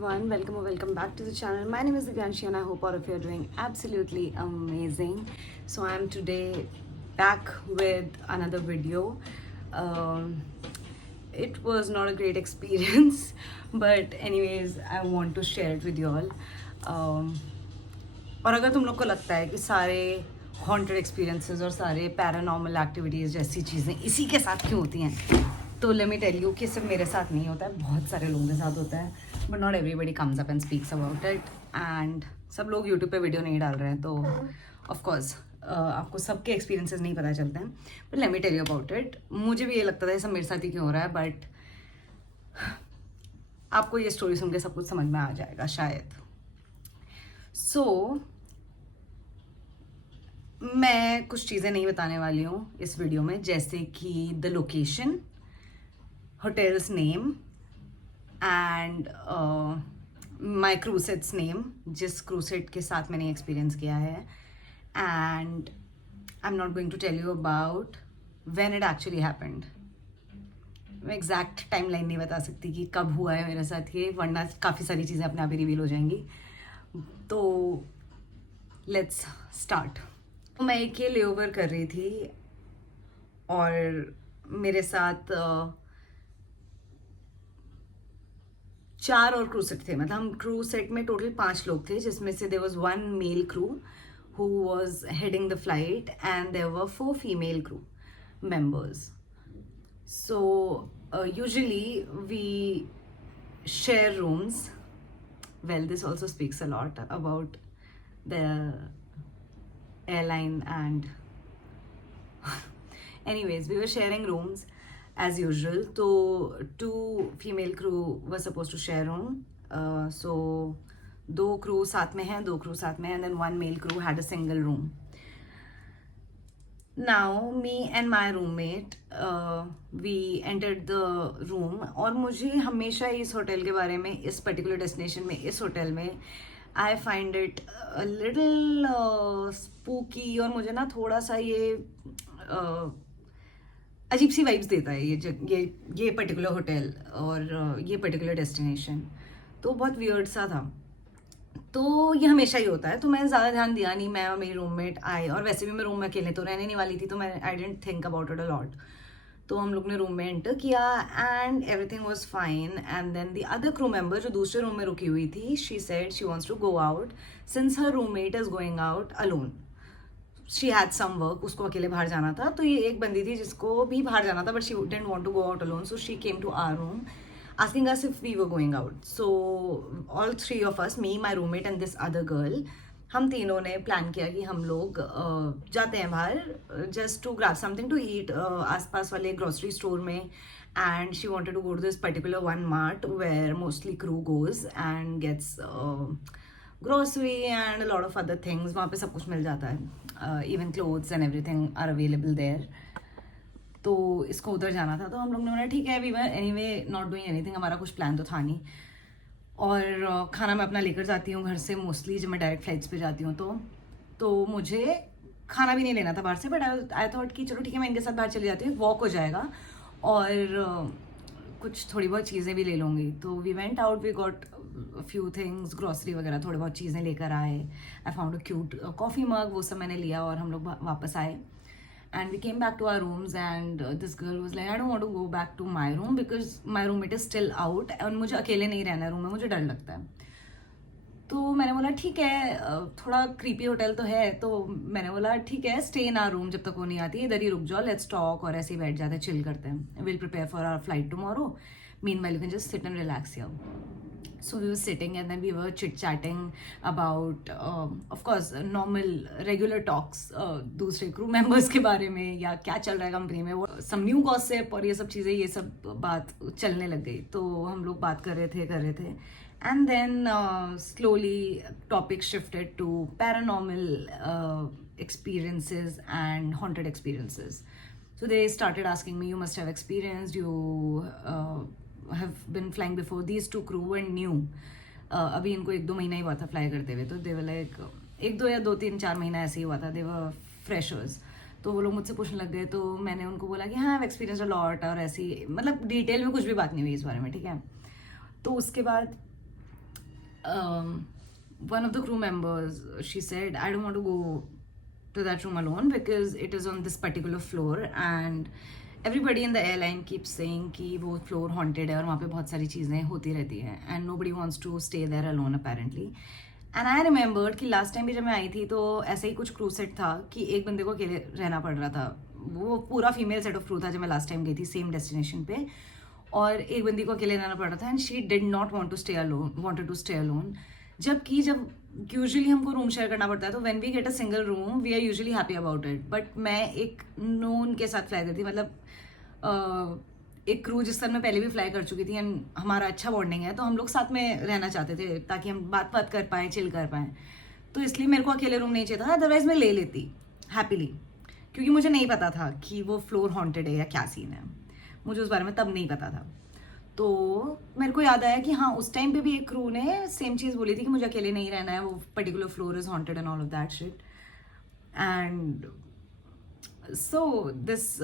everyone, welcome or welcome back to the channel. My name is Divyanshi and I hope all of you are doing absolutely amazing. So I am today back with another video. It was not a great experience, but anyways I want to share it with you all. और अगर तुम लोग को लगता है कि सारे haunted experiences और सारे पैरानॉर्मल एक्टिविटीज़ जैसी चीज़ें इसी के साथ क्यों होती हैं, तो लेट मी टेल यू कि सिर्फ मेरे साथ नहीं होता है, बहुत सारे लोगों के साथ होता है. But not everybody comes up and speaks about it. And सब लोग यूट्यूब पे वीडियो नहीं डाल रहे हैं, तो ऑफकोर्स आपको सबके एक्सपीरियंसेस नहीं पता चलते हैं. But let me tell you about it. मुझे भी ये लगता था ये सब मेरे साथ ही क्यों हो रहा है, बट आपको ये स्टोरी सुन के सब कुछ समझ में आ जाएगा शायद. सो मैं कुछ चीज़ें नहीं बताने वाली हूँ इस वीडियो में, जैसे कि the location, hotels name and my क्रूसेट्स नेम, जिस क्रूसेट के साथ मैंने एक्सपीरियंस किया है. And I am not going to tell you about when it actually happened. मैं एग्जैक्ट टाइम लाइन नहीं बता सकती कि कब हुआ है मेरे साथ ये, वरना काफ़ी सारी चीज़ें अपने आप ही रिवील हो जाएंगी. तो लेट्स स्टार्ट. मैं एक ये लेओवर कर रही थी और मेरे साथ 4 और क्रू सेट थे. मतलब हम क्रू सेट में टोटल 5 लोग थे, जिसमें से there was 1 male crew who was heading the flight and there were 4 female crew members. So usually we share rooms. Well, this also speaks a lot about the airline and anyways, we were sharing rooms as usual. So 2 female crew were supposed to share room. So 2 crew साथ में हैं, 2 crew साथ में हैं, and then 1 male crew had a single room. Now me and my roommate we entered the room. और मुझे हमेशा इस होटल के बारे में, इस पर्टिकुलर डेस्टिनेशन में, इस होटल में I find it a little spooky, और मुझे ना थोड़ा सा ये अजीब सी वाइब्स देता है ये पर्टिकुलर होटल और ये पर्टिकुलर डेस्टिनेशन. तो बहुत वियर्ड सा था. तो ये हमेशा ही होता है, तो मैंने ज़्यादा ध्यान दिया नहीं. मैं और मेरी रूममेट आए, और वैसे भी मैं रूम में अकेले तो रहने नहीं वाली थी, तो मैं I didn't think about it a lot. तो हम लोग ने रूम में एंटर किया and everything was fine. And then the other crew member जो दूसरे रूम में रुकी हुई थी, she said she wants to go out since her roommate is going out alone. She had some work, उसको अकेले बाहर जाना था. तो ये एक बंदी थी जिसको भी बाहर जाना था, but she didn't want to go out alone. So she came to our room asking us if we were going out. So all 3 of us, me, my roommate and this other girl, हम तीनों ने plan किया कि हम लोग जाते हैं बाहर just to grab something to eat आसपास वाले ग्रोसरी स्टोर में. And she wanted to go to this particular one mart where mostly crew goes and gets grocery and lot of other things. वहाँ पे सब कुछ मिल जाता है, even clothes and everything are available there. तो इसको उधर जाना था, तो हम लोग ने बोला ठीक है, we were anyway not doing anything, हमारा कुछ प्लान तो था नहीं. और खाना मैं अपना लेकर जाती हूँ घर से मोस्टली जब मैं डायरेक्ट फ्लाइट्स पे जाती हूँ. तो मुझे खाना भी नहीं लेना था बाहर से, बट आई थॉट कि चलो ठीक है, मैं इनके साथ बाहर चली जाती हूँ, वॉक हो जाएगा और कुछ थोड़ी बहुत चीज़ें भी ले लूँगी. तो we went out, we got few things, grocery वगैरह थोड़ी बहुत चीज़ें लेकर आए. I found a cute coffee mug, वो सब मैंने लिया और हम लोग वापस आए. And we came back to our rooms and this girl was like, I don't want to go back to my room because my roommate is still out and मुझे अकेले नहीं रहना है रूम में, मुझे डर लगता है. तो मैंने बोला ठीक है, थोड़ा क्रीपी होटल तो है, तो मैंने बोला ठीक है, स्टे इन आवर रूम, जब तक वो नहीं आती इधर ही रुक जाओ, लेट्स टॉक, और ऐसे ही बैठ जाते, चिल करते हैं, will prepare for our flight tomorrow, meanwhile you can just sit and relax here. So we were sitting and then we were chit-chatting about, of course, normal, regular talks, दूसरे crew members के बारे में या क्या चल रहा है company में, वो some new gossip और ये सब चीज़ें, ये सब बात चलने लग गई. तो हम लोग बात कर रहे थे and then slowly topic shifted to paranormal experiences and haunted experiences. So they started asking me, you must have experienced, you have been flying before, these 2 crew were new. अभी इनको 1-2 महीना ही हुआ था फ्लाई करते हुए, तो दे वर लाइक 1-2 या 2-3-4 महीना ऐसे ही हुआ था, दे वर फ्रेशर्स. तो वो लोग मुझसे पूछने लग गए, तो मैंने उनको बोला कि हाँ, I have experience a lot, और ऐसी मतलब डिटेल में कुछ भी बात नहीं हुई इस बारे में, ठीक है. तो उसके बाद one of the crew members, she said, I don't want to go to that room alone because it is on this particular floor and everybody in the airline keeps saying कि वो floor haunted है और वहाँ पे बहुत सारी चीज़ें होती रहती हैं and nobody wants to stay there alone apparently. And I remembered कि last time भी जब मैं आई थी तो ऐसे ही कुछ crew set था कि एक बंदे को अकेले रहना पड़ रहा था. वो पूरा फीमेल सेट ऑफ क्रू था जब मैं लास्ट टाइम गई थी सेम डेस्टिनेशन पे, और एक बंदी को अकेले रहना पड़ रहा था and she did not want to stay alone, wanted to stay alone. जब यूजुअली हमको रूम शेयर करना पड़ता है तो when we get a single room we are usually happy about it. But मैं एक नोन के साथ फ्लाई करती, मतलब एक क्रू जिस तरह मैं पहले भी फ्लाई कर चुकी थी एंड हमारा अच्छा बॉन्डिंग है तो हम लोग साथ में रहना चाहते थे ताकि हम बात कर पाएँ, चिल कर पाएँ. तो इसलिए मेरे को अकेले रूम नहीं चाहिए था, अदरवाइज मैं ले लेती हैप्पीली, क्योंकि मुझे नहीं पता था कि वो फ्लोर हॉन्टेड है या क्या सीन है. मुझे उस बारे में तब नहीं पता था. तो मेरे को याद आया कि हाँ उस टाइम पे भी एक क्रू ने सेम चीज़ बोली थी कि मुझे अकेले नहीं रहना है, वो particular floor is haunted and all of that shit. And so this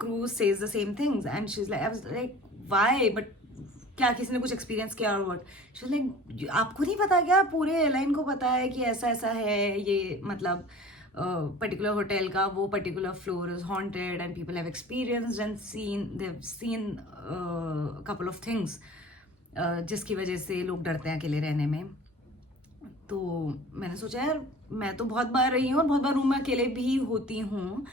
crew says the same things and she is like, I was like why, but क्या किसी ने कुछ एक्सपीरियंस किया और व्हाट. शी इज लाइक आपको नहीं पता क्या, पूरे एयरलाइन को पता है कि ऐसा ऐसा है, ये मतलब particular hotel का वो particular floor is haunted and people have experienced and they've seen couple of things जिसकी वजह से लोग डरते हैं अकेले रहने में. तो मैंने सोचा यार मैं तो बहुत बार रही हूँ और बहुत बार रूम में अकेले भी होती हूँ,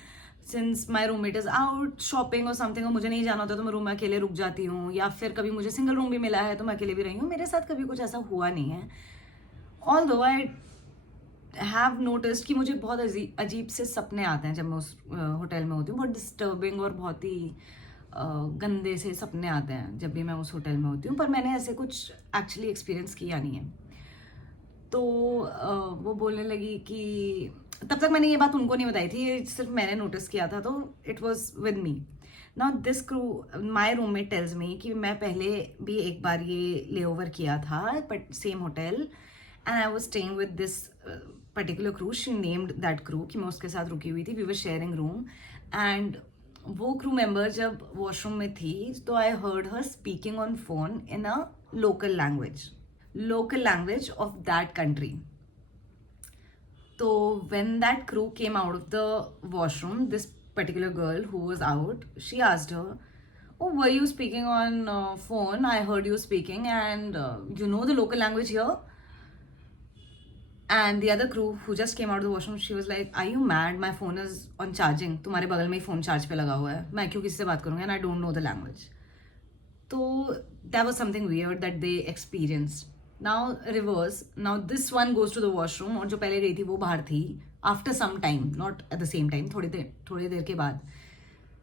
since my roommate is out shopping और समथिंग और मुझे नहीं जाना होता तो मैं रूम में अकेले रुक जाती हूँ, या फिर कभी मुझे सिंगल रूम भी मिला है तो मैं अकेले भी रही हूँ. मेरे साथ कभी कुछ ऐसा हुआ नहीं है, ऑल्दो आई हैव नोटिस्ड कि मुझे बहुत अजीब से सपने आते हैं जब मैं उस होटल में होती हूँ. बहुत डिस्टर्बिंग और बहुत ही गंदे से सपने आते हैं जब भी मैं उस होटल में होती हूँ, पर मैंने ऐसे कुछ एक्चुअली एक्सपीरियंस किया नहीं है. तो वो बोलने लगी कि तब तक मैंने ये बात उनको नहीं बताई थी, ये सिर्फ मैंने नोटिस किया था, तो it was with me. Now this crew, my roommate tells me कि मैं पहले भी एक बार ये ले ओवर किया था but same hotel, and I was staying with this particular crew. She named that crew कि मैं उसके साथ रुकी हुई थी. We were sharing room and वो क्रू मेंबर जब वॉशरूम में थी तो I heard her speaking on phone in a local language of that country. तो when that crew came out of the washroom, this particular girl who was out, she asked her, oh, were you speaking on phone? I heard you speaking and you know the local language here? And the other crew who just came out of the washroom, she was like, are you mad? My phone is on charging. तुम्हारे बगल में ही phone charge पे लगा हुआ है, मैं क्यों किसी से बात करूँगी, and I don't know the language. तो that was something weird that they experienced. Now reverse, now this one goes to the washroom और जो पहले गई थी वो बाहर थी. After some time, not at the same time, थोड़ी देर के बाद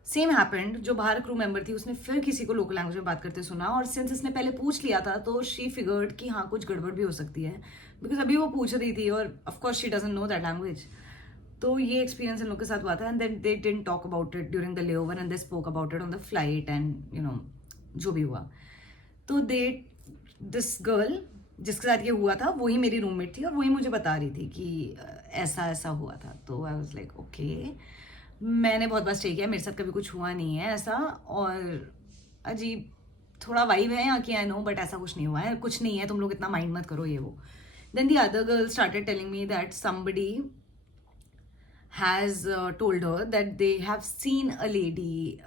सेम हैपेंड. जो बाहर क्रू मेंबर थी उसने फिर किसी को लोकल लैंग्वेज में बात करते सुना, और सिंस इसने पहले पूछ लिया था तो शी फिगर्ड कि हाँ कुछ गड़बड़ भी हो सकती है, बिकॉज अभी वो पूछ रही थी और of course she doesn't know that language. तो ये एक्सपीरियंस इन लोग के साथ हुआ था and then they didn't talk about it during the layover and they spoke about it on the flight and you know जो भी हुआ. तो दिस गर्ल जिसके साथ ये हुआ था वही मेरी रूममेट थी और वही मुझे बता रही थी कि ऐसा ऐसा हुआ था. तो आई वाज लाइक ओके, मैंने बहुत बार स्टे किया, मेरे साथ कभी कुछ हुआ नहीं है ऐसा, और अजीब थोड़ा वाइब है यहाँ की, आई नो, बट ऐसा कुछ नहीं हुआ है, कुछ नहीं है, तुम लोग इतना माइंड मत करो ये वो. Then the other girl started telling me that somebody has told her that they have seen a lady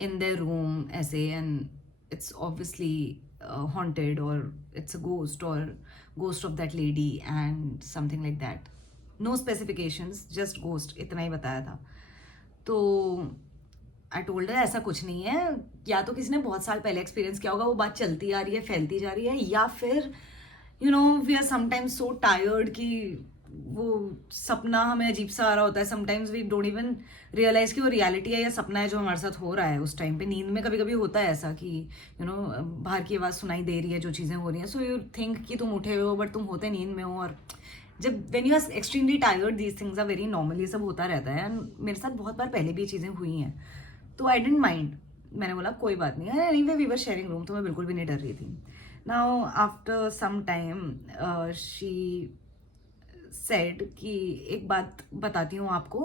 in their room ऐसे, and it's obviously haunted or it's a ghost or ghost of that lady and something like that. No specifications, just ghost, इतना ही बताया था. तो I told her ऐसा कुछ नहीं है, या तो किसी ने बहुत साल पहले एक्सपीरियंस किया होगा, वो बात चलती आ रही है, फैलती जा रही है, या फिर you know we are sometimes so tired कि वो सपना हमें अजीब सा आ रहा होता है. Sometimes we don't even realise कि वो रियलिटी है या सपना है जो हमारे साथ हो रहा है उस टाइम पे. नींद में कभी कभी होता है ऐसा कि यू नो बाहर की आवाज़ सुनाई दे रही है, जो चीज़ें हो रही हैं, सो यू थिंक कि तुम उठे हो बट तुम होते नींद में हो. और जब when you are extremely tired these things are very normal, ये सब होता रहता है. एंड मेरे साथ बहुत बार पहले भी ये चीज़ें हुई हैं, तो आई डेंट माइंड. मैंने बोला कोई बात नहीं है, anyway we were sharing room, तो मैं बिल्कुल भी नहीं डर रही थी. Now after some time she said कि एक बात बताती हूँ आपको,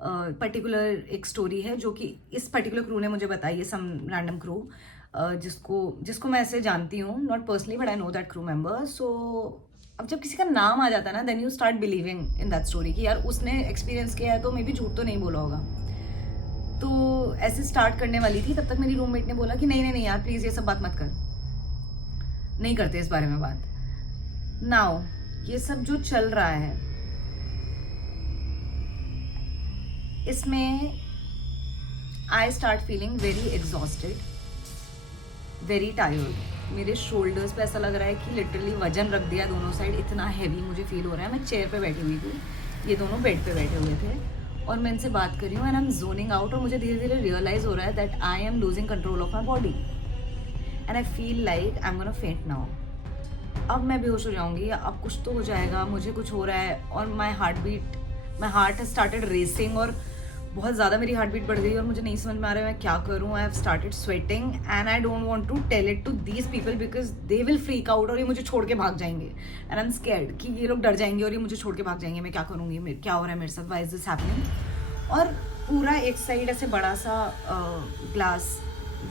पर्टिकुलर एक स्टोरी है जो कि इस पर्टिकुलर क्रू ने मुझे बताई है, सम रैंडम क्रू. जिसको मैं ऐसे जानती हूँ, not personally but I know that crew member. So अब जब किसी का नाम आ जाता है ना, then you start believing in that story कि यार उसने एक्सपीरियंस किया है तो मे बी झूठ तो नहीं बोला होगा. तो ऐसे स्टार्ट करने वाली थी, तब तक मेरी रूममेट ने बोला कि नहीं नहीं नहीं यार प्लीज़ ये सब बात मत कर, नहीं करते इस बारे में बात. नाउ ये सब जो चल रहा है इसमें I start feeling very exhausted, very tired. मेरे शोल्डर्स पे ऐसा लग रहा है कि लिटरली वजन रख दिया दोनों साइड, इतना हैवी मुझे फील हो रहा है. मैं चेयर पे बैठी हुई थी, ये दोनों बेड पे बैठे हुए थे और मैं इनसे बात कर रही हूँ and I M zoning out. और मुझे धीरे धीरे रियलाइज हो रहा है that I am losing control of my body and I feel like I am gonna फेंट नाउ. अब मैं बेहोश हो जाऊंगी, अब कुछ तो हो जाएगा, मुझे कुछ हो रहा है. और my heart has started racing और बहुत ज़्यादा मेरी हार्ट बीट बढ़ गई और मुझे नहीं समझ में आ रहा है मैं क्या करूँ. I have started sweating and I don't want to tell it to these people because they will freak out और ये मुझे छोड़ के भाग जाएंगे. एंड आई एम स्कैर्ड कि ये लोग डर जाएंगे और ये मुझे छोड़ के भाग जाएंगे. मैं क्या करूँगी, क्या हो रहा है मेरे साथ, व्हाई इज दिस हैपनिंग. और पूरा एक साइड ऐसे बड़ा सा ग्लास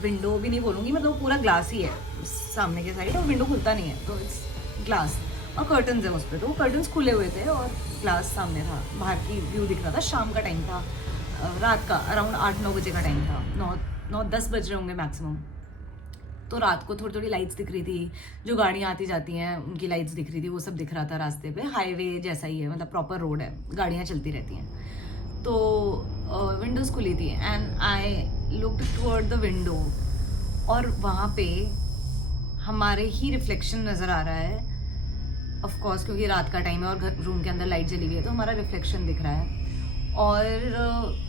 विंडो भी नहीं बोलूँगी, मतलब पूरा ग्लास ही है सामने के साइड और विंडो खुलता नहीं है, तो इट्स ग्लास और कर्टन्स हैं उस पर. तो वो कर्टन्स खुले हुए थे और ग्लास सामने था, बाहर की व्यू दिख रहा था. शाम का टाइम था, रात का अराउंड 8-9 बजे का टाइम था, 9-10 बज रहे होंगे मैक्सिमम. तो रात को थोड़ी थोड़ी लाइट्स दिख रही थी, जो गाड़ियाँ आती जाती हैं उनकी लाइट्स दिख रही थी, वो सब दिख रहा था रास्ते पे. हाईवे जैसा ही है, मतलब प्रॉपर रोड है, गाड़ियाँ चलती रहती हैं. तो विंडोज़ खुली थी and I looked toward the window और वहाँ पे हमारे ही रिफ्लेक्शन नज़र आ रहा है. ऑफ कोर्स क्योंकि रात का टाइम है और रूम के अंदर लाइट जली हुई है तो हमारा रिफ्लेक्शन दिख रहा है. और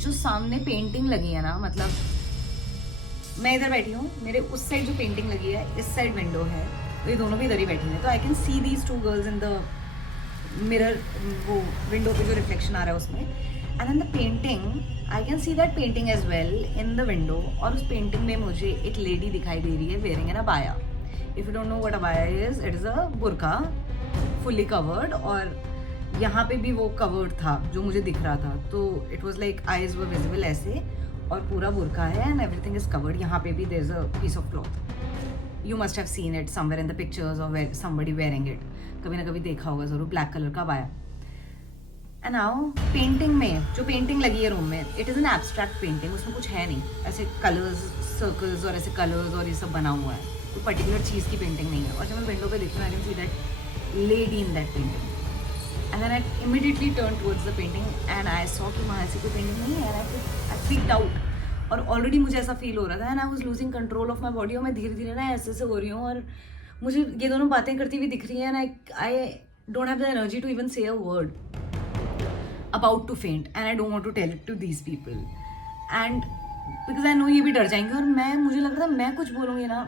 जो सामने पेंटिंग लगी है ना, मतलब मैं इधर बैठी हूँ, मेरे उस साइड जो पेंटिंग लगी है, इस साइड विंडो है, तो ये दोनों भी इधर ही बैठी हैं. तो I can see these 2 girls in the mirror, वो विंडो पे जो रिफ्लेक्शन आ रहा है उसमें. And in the painting I can see that painting as well in the window. और उस पेंटिंग में मुझे एक लेडी दिखाई दे रही है wearing an abaya. If you don't know what abaya is, it is a burqa fully covered और यहाँ पे भी वो कवर्ड था जो मुझे दिख रहा था. तो it was like eyes were visible ऐसे और पूरा बुर्का है एंड एवरीथिंग इज कवर्ड. यहाँ पे भी there is a piece of cloth. You must have seen it somewhere in the pictures और समबडी वेयरिंग इट. कभी ना कभी देखा होगा ज़रूर, ब्लैक कलर का बाया. एंड नाउ पेंटिंग में जो पेंटिंग लगी है रूम में, it is an abstract painting. उसमें कुछ है नहीं, ऐसे कलर्स, सर्कल्स और ऐसे कलर्स और ये सब बना हुआ है. कोई पर्टिकुलर चीज़ की पेंटिंग नहीं है. और जब मैं विंडो पे देखती हूँ, आई can see that lady in that painting. And then I immediately turned towards the painting and I saw कि वहाँ ऐसी कोई पेंटिंग नहीं है. and I freaked out और ऑलरेडी मुझे ऐसा फील हो रहा था. And I was losing control of my body और मैं धीरे धीरे ना ऐसे हो रही हूँ और मुझे ये दोनों बातें करती हुई दिख रही हैं. And I don't have the energy to even say a word, about to faint and I don't want to tell it to these people. And because I know ये भी डर जाएंगे और मुझे लग रहा था मैं कुछ बोलूँगी ना,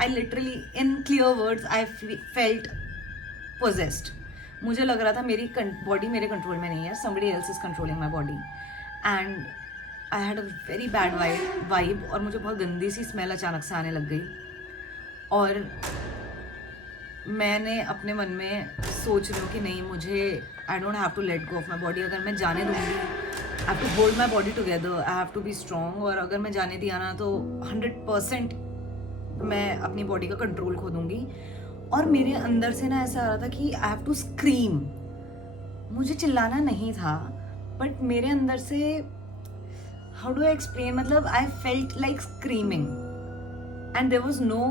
I literally in clear words I felt possessed. मुझे लग रहा था मेरी बॉडी मेरे कंट्रोल में नहीं है, somebody else is controlling my body. And I had a very bad vibe और मुझे बहुत गंदी सी स्मेल अचानक से आने लग गई. और मैंने अपने मन में सोच रही हूँ कि नहीं, मुझे I don't have to let go of my body. अगर मैं जाने दूँगी, I have to hold my body together, I have to be strong. और अगर मैं जाने दिया ना तो 100% मैं अपनी बॉडी का कंट्रोल खो दूँगी. और मेरे अंदर से ना ऐसा आ रहा था कि आई हैव टू स्क्रीम. मुझे चिल्लाना नहीं था बट मेरे अंदर से, हाउ डू आई एक्सप्लेन, मतलब I felt like screaming and there was no,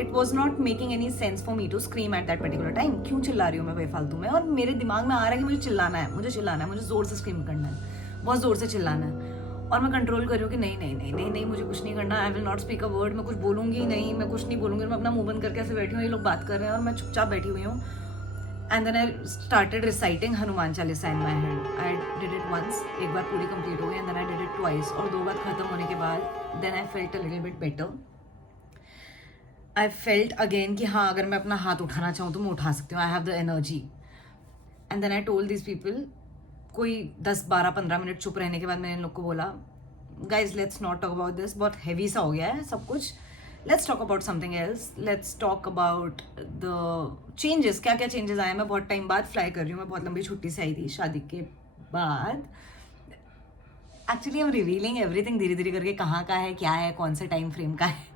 it was not making any sense for me to scream at that particular time. क्यों चिल्ला रही हूँ मैं बेफालतू में. और मेरे दिमाग में आ रहा है कि मुझे चिल्लाना है, मुझे ज़ोर से स्क्रीम करना है, बहुत ज़ोर से चिल्लाना है. और मैं कंट्रोल कर रही हूँ कि नहीं नहीं नहीं नहीं नहीं मुझे कुछ नहीं करना. I will not speak a word. मैं कुछ बोलूँगी नहीं, मैं कुछ नहीं बोलूँगी. मैं अपना मुंह बंद करके ऐसे बैठी हूँ, ये लोग बात कर रहे हैं और मैं चुपचाप बैठी हुई हूँ. And then I started reciting Hanuman Chalisa in my head. I did it once, एक बार पूरी कंप्लीट हो गई. And then I did it twice, और 2 बार खत्म होने के बाद then I felt a little bit better. I felt again कि हाँ, अगर मैं अपना हाथ उठाना चाहूँ तो मैं उठा सकती हूँ. I have the energy. And then I told this people. कोई 10-12-15 मिनट चुप रहने के बाद मैंने इन लोग को बोला, guys let's not talk about this, बहुत हैवी सा हो गया है सब कुछ. Let's talk about something else. Let's talk about the changes. क्या क्या चेंजेस आए. मैं बहुत टाइम बाद फ्लाई कर रही हूँ, मैं बहुत लंबी छुट्टी से आई थी शादी के बाद. Actually I am revealing everything धीरे धीरे करके, कहाँ का है, क्या है, कौन से टाइम फ्रेम का है.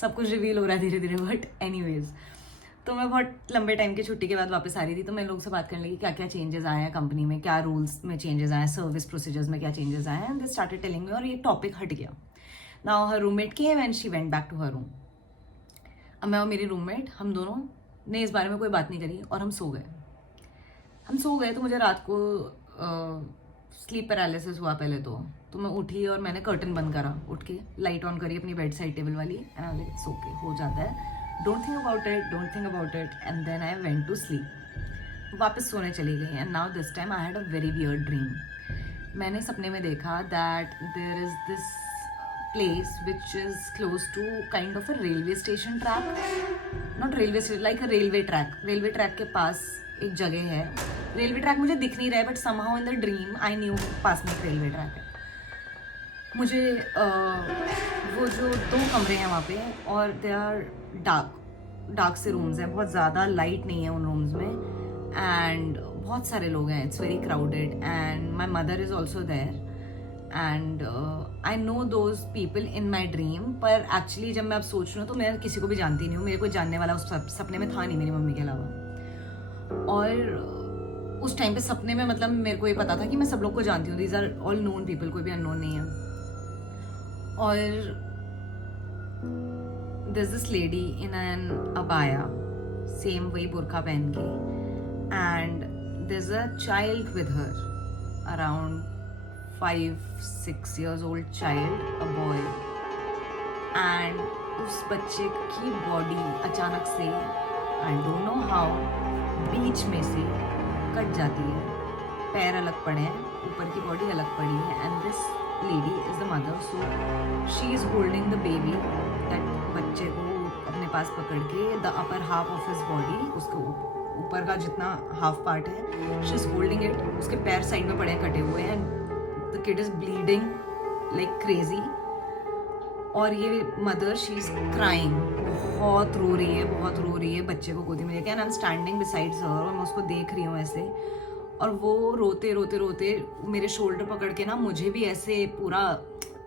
सब कुछ रिवील हो रहा है धीरे धीरे, बट एनीवेज। तो मैं बहुत लंबे टाइम की छुट्टी के बाद वापस आ रही थी, तो मैं लोगों से बात करने लगी क्या क्या चेंजेस आए हैं कंपनी में, क्या रूल्स में चेंजेस आए हैं, सर्विस प्रोसीजर्स में क्या चेंजेस आए हैं, and they started telling me, और ये टॉपिक हट गया। Now her roommate came and she went back to her room. अब मैं और मेरी रूममेट, हम दोनों ने इस बारे में कोई बात नहीं करी और हम सो गए। तो मुझे रात को स्लीप पैरालिसिस हुआ पहले तो मैं उठी और मैंने कर्टन बंद करा, उठ के लाइट ऑन करी अपनी बेड साइड टेबल वाली, एंड इट्स ओके, हो जाता है, don't think about it, and then I went to sleep. वापस सोने चली गई, and now this time I had a very weird dream. मैंने सपने में देखा that there is this place which is close to kind of a railway station track, not railway station, like a railway track के पास एक जगह है। Railway track मुझे दिख नहीं रहा है, but somehow in the dream I knew पास में एक रेलवे ट्रैक है। मुझे वो जो 2 कमरे हैं वहाँ पे, और दे आर डार्क से रूम्स हैं, बहुत ज़्यादा लाइट नहीं है उन रूम्स में, एंड बहुत सारे लोग हैं, it's very crowded, and my mother is also there, and I know those people in my dream. पर एक्चुअली जब मैं अब सोच रही हूँ तो मैं किसी को भी जानती नहीं हूँ, मेरे को जानने वाला उस सपने में था नहीं मेरी मम्मी के अलावा। और उस टाइम पे सपने में मतलब मेरे को ये पता था कि मैं सब लोग को जानती हूँ, these are all known people, कोई भी अननोन नहीं है। और this this lady in an अबाया, सेम वही बुरखा पहन के, and this a child with her, around 5-6 years old child, a boy, and उस बच्चे की बॉडी अचानक से आई डोंट नो हाउ बीच में से कट जाती है, पैर अलग पड़े हैं, ऊपर की बॉडी अलग पड़ी है, and this lady is the mother, so she is holding the baby, that बच्चे को अपने पास पकड़ के, the upper half of his body, उसके ऊपर का जितना हाफ पार्ट है, शी इज होल्डिंग इट, उसके पैर साइड में पड़े हैं कटे हुए हैं, the kid is bleeding like crazy, और ये मदर शी इज क्राइंग, बहुत रो रही है बच्चे को गोदी में लेके, and I am standing besides her, और मैं उसको देख रही हूँ ऐसे, और वो रोते मेरे शोल्डर पकड़ के ना मुझे भी ऐसे पूरा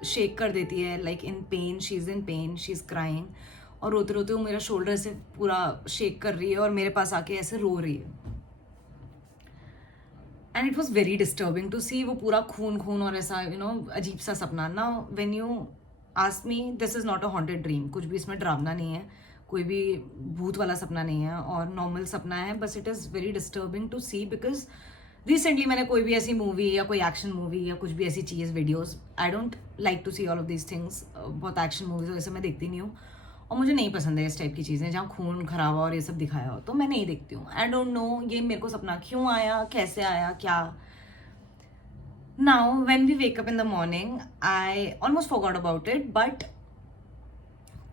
शेक कर देती है, like in pen, she is in pen, she is crying, और रोते वो मेरा शोल्डर ऐसे पूरा शेक कर रही है और मेरे पास आके ऐसे रो रही है। And it was very disturbing to see, वो पूरा खून और ऐसा अजीब सा सपना ना। When you ask me, this is not a haunted dream, कुछ भी इसमें डरावना नहीं है, कोई भी भूत वाला सपना नहीं है, और नॉर्मल सपना है, बस it is very disturbing to see, because recently मैंने कोई भी ऐसी मूवी या कोई एक्शन मूवी या कुछ भी ऐसी चीज़, videos, I don't like to see all of these things, बहुत एक्शन मूवीज वैसे मैं देखती नहीं हूँ, और मुझे नहीं पसंद है इस टाइप की चीज़ें जहाँ खून खराबा और ये सब दिखाया हो, तो मैं नहीं देखती हूँ। आई डोंट नो ये मेरे को सपना क्यों आया, कैसे आया, क्या। Now when we wake up in the morning, I almost forgot about it, but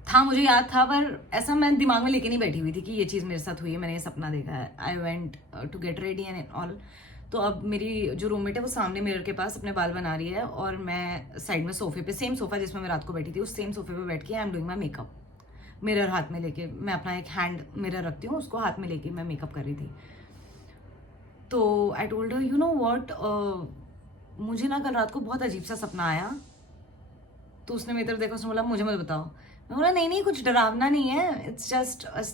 था, मुझे याद था, पर ऐसा मैं दिमाग में लेके नहीं बैठी हुई थी कि ये चीज़ मेरे साथ हुई है, मैंने ये सपना देखा है। I went to get ready and all. तो अब मेरी जो रूममेट है वो सामने मिरर के पास अपने बाल बना रही है, और मैं साइड में सोफे पे, सेम सोफा जिसमें मैं रात को बैठी थी, उस सेम सोफे पे बैठ के I am doing my makeup, mirror हाथ में लेके, मैं अपना एक हैंड मिरर रखती हूँ, उसको हाथ में लेके मैं मेकअप कर रही थी। तो I told her, you know what, मुझे ना कल रात को बहुत अजीब सा सपना आया। तो उसने मेरी तरफ देखा, उसने बोला मुझे मत बताओ। मैं बोला नहीं कुछ डरावना नहीं है, it's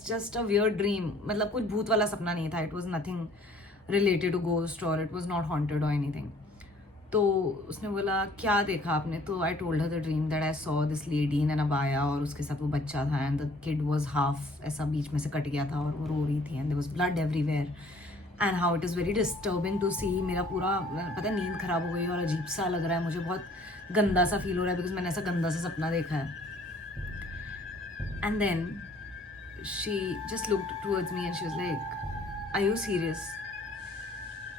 just a weird dream, मतलब कुछ भूत वाला सपना नहीं था, it was nothing related to ghost, और इट वॉज नॉट हॉन्टेड और एनीथिंग। तो उसने बोला क्या देखा आपने? तो I told her the dream that I saw this lady in an अबाया, और उसके साथ वो बच्चा था, and the kid was half ऐसा बीच में से कट गया था, और वो रो रही थी, and there was blood everywhere, and how it is very disturbing to see. मेरा पूरा पता है नींद खराब हो गई, और अजीब सा लग रहा है मुझे, बहुत गंदा सा फील हो रहा है, बिकॉज मैंने ऐसा गंदा सा सपना देखा है। And then she just looked towards me and she was like, are you serious?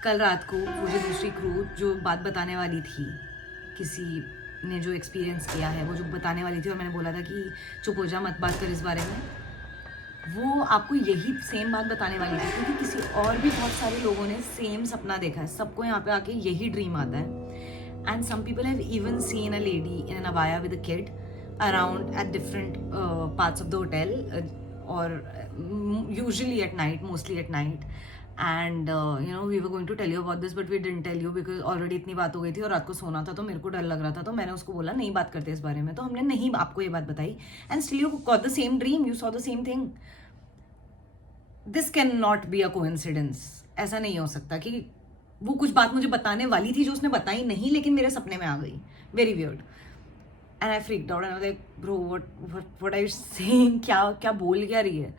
कल रात को वो जो दूसरी क्रू जो बात बताने वाली थी, किसी ने जो एक्सपीरियंस किया है, वो जो बताने वाली थी, और मैंने बोला था कि चुप हो जा, मत बात कर इस बारे में, वो आपको यही सेम बात बताने वाली थी, क्योंकि किसी और भी बहुत सारे लोगों ने सेम सपना देखा है, सबको यहाँ पे आके यही ड्रीम आता है। And some people have even seen a lady in an abaya with a kid around at different parts of the hotel, और usually at night, mostly at night, and you know we were going to tell you about this but we didn't tell you because already इतनी बात हो गई थी और रात को सोना था तो मेरे को डर लग रहा था, तो मैंने उसको बोला नहीं बात करते इस बारे में, तो हमने नहीं आपको ये बात बताई and still you got the same dream, you saw the same thing. This can not be a coincidence. ऐसा नहीं हो सकता कि वो कुछ बात मुझे बताने वाली थी जो उसने बताई नहीं लेकिन मेरे सपने में आ गई. Very weird. And I freaked out and I was like bro what are you saying, क्या क्या बोल क्या रही है.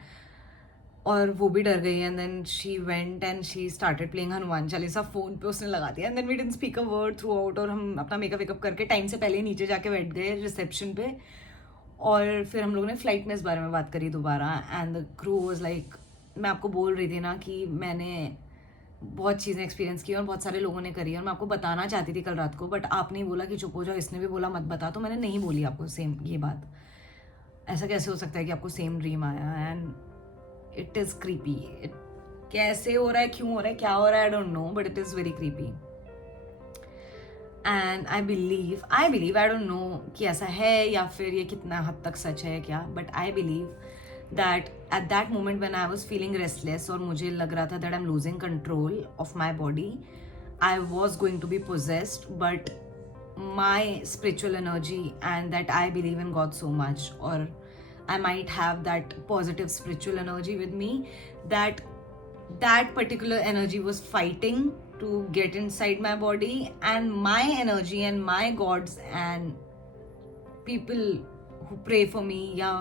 और वो भी डर गई and then she went and she started playing Hanuman Chalisa phone पे उसने लगा दिया and then we didn't speak a word throughout. और हम अपना मेकअप वेकअप करके टाइम से पहले ही नीचे जाके बैठ गए रिसेप्शन पे. और फिर हम लोगों ने फ्लाइट में इस बारे में बात करी दोबारा and the crew was like, मैं आपको बोल रही थी ना कि मैंने बहुत चीज़ें एक्सपीरियंस की और बहुत सारे लोगों ने करी और मैं आपको बताना चाहती थी कल रात को बट आपने बोला कि चुप हो जाओ, इसने भी बोला मत बता, तो मैंने नहीं बोली आपको सेम ये बात. ऐसा कैसे हो सकता है कि आपको सेम ड्रीम आया एंड इट इज़ क्रीपी. कैसे हो रहा है, क्यों हो रहा है, क्या हो रहा है, आई don't no but it is very creepy. And I believe I don't no कि ऐसा है या फिर ये कितना हद तक सच है क्या, but I believe that at that moment when I was feeling restless और मुझे लग रहा था that I'm losing control of my body, I was going to be possessed, but my spiritual energy and that I believe in God so much, or I might have that positive spiritual energy with me, that particular energy was fighting to get inside my body, and my energy and my gods and people who pray for me या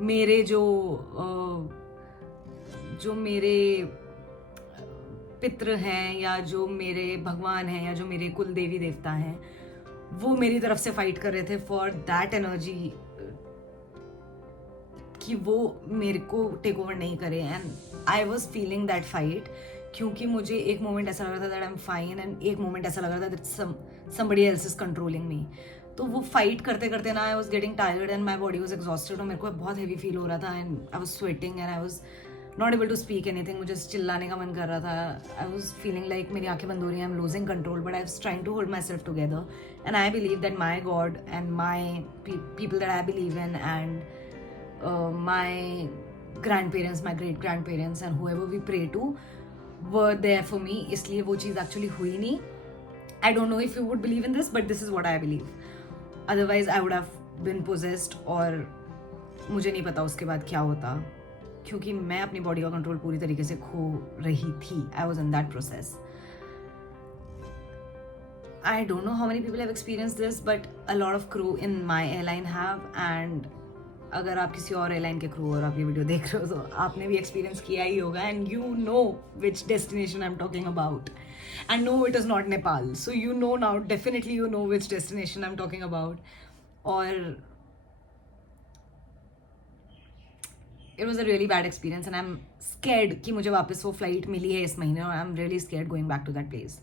मेरे जो मेरे पितृ हैं या जो मेरे भगवान हैं या जो मेरे कुल देवी देवता हैं वो मेरी तरफ से फाइट कर रहे थे फॉर दैट एनर्जी कि वो मेरे को टेक ओवर नहीं करे. And I was feeling that fight क्योंकि मुझे एक मोमेंट ऐसा लग रहा था that I am fine and एक मोमेंट ऐसा लग रहा था that somebody else is controlling me. तो वो फाइट करते करते ना I was getting tired and my body was exhausted और मेरे को बहुत हैवी फील हो रहा था and I was sweating and I was not able to speak anything. मुझे चिल्लाने का मन कर रहा था. आई वॉज फीलिंग लाइक मेरी आंखें बंद हो रही हैं, I am losing control but I was trying to hold myself together. And I believe that my God and my people that I believe in and my grandparents, my great grandparents and whoever we pray to were there for me. इसलिए वो चीज़ actually हुई नहीं. I don't know if you would believe in this but this is what I believe. Otherwise I would have been possessed और मुझे नहीं पता उसके बाद क्या होता क्योंकि मैं अपनी बॉडी का कंट्रोल पूरी तरीके से खो रही थी. I was in that process. I don't know how many people have experience this but a lot of crew in my airline have. And अगर आप किसी और एयरलाइन के क्रू और आप ये वीडियो देख रहे हो तो आपने भी एक्सपीरियंस किया ही होगा and you know which destination I am talking about. And no, it is not Nepal. So you know now, definitely you know which destination I'm talking about. Or it was a really bad experience and I'm scared कि मुझे वापस वो flight मिली है इस महीने और I'm really scared going back to that place.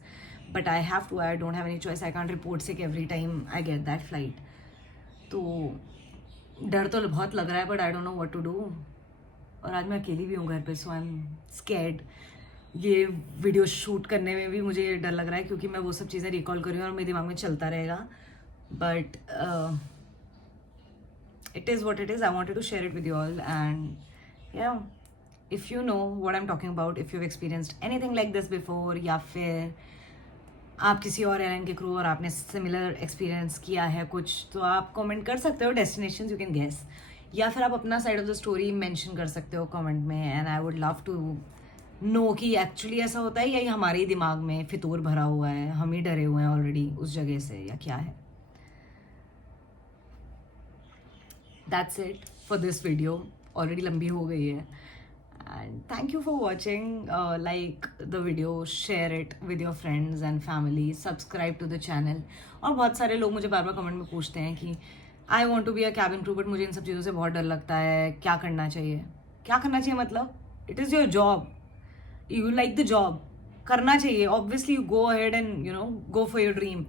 But I have to, I don't have any choice. I can't report sick every time I get that flight. तो डर तो बहुत लग रहा है but I don't know what to do. और आज मैं अकेली भी हूँ घर पे so I'm scared. ये वीडियो शूट करने में भी मुझे डर लग रहा है क्योंकि मैं वो सब चीज़ें रिकॉल कर रही हूँ और मेरे दिमाग में चलता रहेगा. But it is what it is. I wanted to share it with you all and या if you know what I am talking about, if you experienced anything like this before या फिर आप किसी और एयरलाइन के crew और आपने similar experience किया है कुछ, तो आप कमेंट कर सकते हो. डेस्टिनेशंस यू कैन गेस या फिर आप अपना side of the story mention कर सकते हो कमेंट में. And I would love to know कि एक्चुअली ऐसा होता है या ये हमारे ही दिमाग में फितूर भरा हुआ है, हम ही डरे हुए हैं ऑलरेडी उस जगह से या क्या है. That's it for this video. Already लंबी हो गई है and thank you for watching. Like the video, share it with your friends and family, subscribe to the channel. और बहुत सारे लोग मुझे बार बार कमेंट में पूछते हैं कि I want to be a cabin crew but मुझे इन सब चीज़ों से बहुत डर लगता है, क्या करना चाहिए. क्या करना चाहिए मतलब, it is your job. You like the job, करना चाहिए. Obviously you go ahead and you know go for your dream.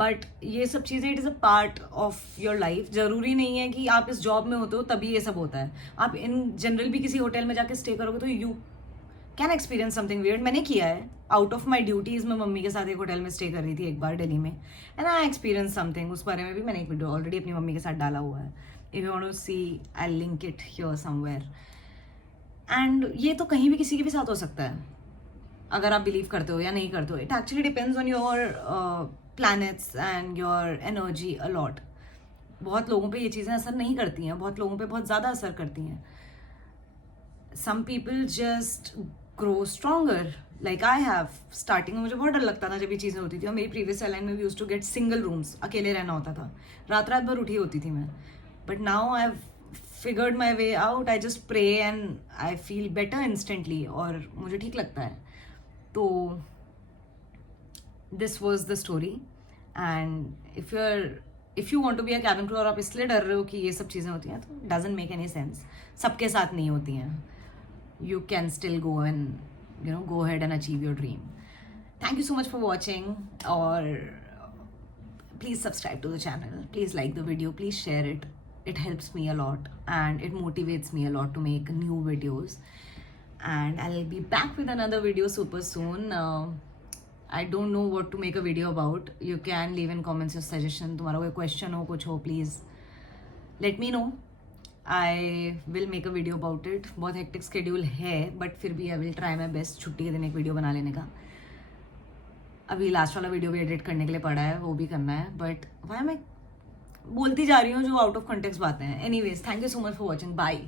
But ये सब चीज़ें it is a part of your life. ज़रूरी नहीं है कि आप इस जॉब में होते हो तभी ये सब होता है. आप इन जनरल भी किसी होटल में जाके स्टे करोगे तो you can experience something weird. मैंने किया है. आउट ऑफ माई ड्यूटीज़ मैं मम्मी के साथ एक होटल में स्टे कर रही थी एक बार दिल्ली में एंड आई एक्सपीरियंस समथिंग. उस बारे में भी मैंने एक वीडियो ऑलरेडी अपनी मम्मी के साथ डाला हुआ है. If you want to see I link it here somewhere. And ये तो कहीं भी किसी के भी साथ हो सकता है. अगर आप बिलीव करते हो या नहीं करते हो, it actually depends on your planets and your energy a lot. बहुत लोगों पे ये चीज़ें असर नहीं करती हैं, बहुत लोगों पे बहुत ज़्यादा असर करती हैं. Some people just grow stronger like I have. Starting में मुझे बहुत डर लगता था जब ये चीज़ें होती थी, और मेरी प्रीवियस एयरलाइन में भी use to get single rooms, अकेले रहना होता था, रात रात भर उठी होती थी मैं. But now I have figured my way out. I just pray and I feel better instantly, और मुझे ठीक लगता है. तो this was the story. And if you want to be a cabin crew और आप इसलिए डर रहे हो कि ये सब चीज़ें होती हैं, तो डजंट मेक एनी सेंस. सबके साथ नहीं होती हैं. You can still go and go ahead and achieve your dream. Thank you so much for watching, or please subscribe to the channel, please like the video, please share it. It helps me a lot and it motivates me a lot to make new videos, and I'll be back with another video super soon. I don't know what to make a video about. You can leave in comments your suggestion. तुम्हारा कोई question हो, कुछ हो, please let me know. I will make a video about it. बहुत hectic schedule है, but फिर भी I will try my best छुट्टी के दिन एक वीडियो बना लेने का. अभी लास्ट वाला वीडियो भी एडिट करने के लिए पड़ा है, वो भी करना है. बट वाई मैं बोलती जा रही हूँ जो आउट ऑफ कॉन्टेक्स्ट बातें हैं. Anyways, thank you so much for watching. Bye.